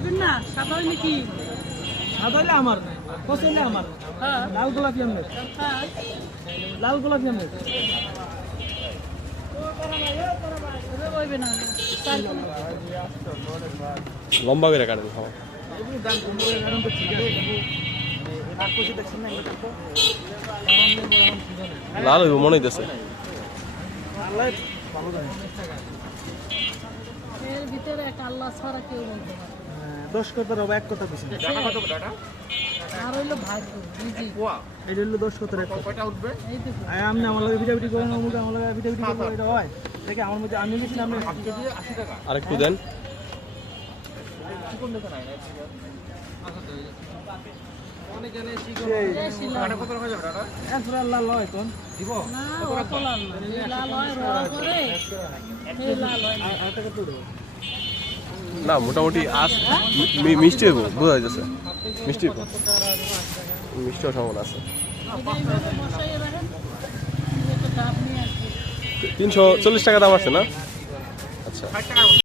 রাখবেন না সাদা হইলে কি সাদা হইলে আমার পছন্দ আমার হ্যাঁ লাল গোলাপি আমের হ্যাঁ লাল গোলাপি আমের হইবে না লম্বা করে কাটেন খাওয়া এগুলো দাম কম করে কারণ তো ঠিক আছে আর কইতে দেখছেন না এটা তো লাল হইব মনে হইতেছে আল্লাহ ভালো জানে এর ভিতরে এক আল্লাহ ছাড়া কেউ বলতে পারে 10 কথা রবা এক কথা দিছেন আর হইলো ভাগ্য বুঝি এটা হলো 10 কথা এক কথা এই তো আমি আমার লাগে ভিডিও ভিডিও করেন আমুক আমার লাগে ভিডিও ভিডিও করব এটা হয় দেখে আমার মধ্যে আমি লিখছি আমি 80 টাকা আরেকটু দেন লাল হয় কোন দিব না অত লাল না এই লাল হয় রোয়া করে এই লাল হয় না। আর টাকা তো দেব না মোটামুটি আস মিষ্টি হইব বোঝা যাচ্ছে মিষ্টি হইব মিষ্টিও সম্ভাবনা আছে এটা এইভাবে বসাইয়ে রাখেন একটা ডাব নিয়ে আসি 340 টাকা দাম আছে না আচ্ছা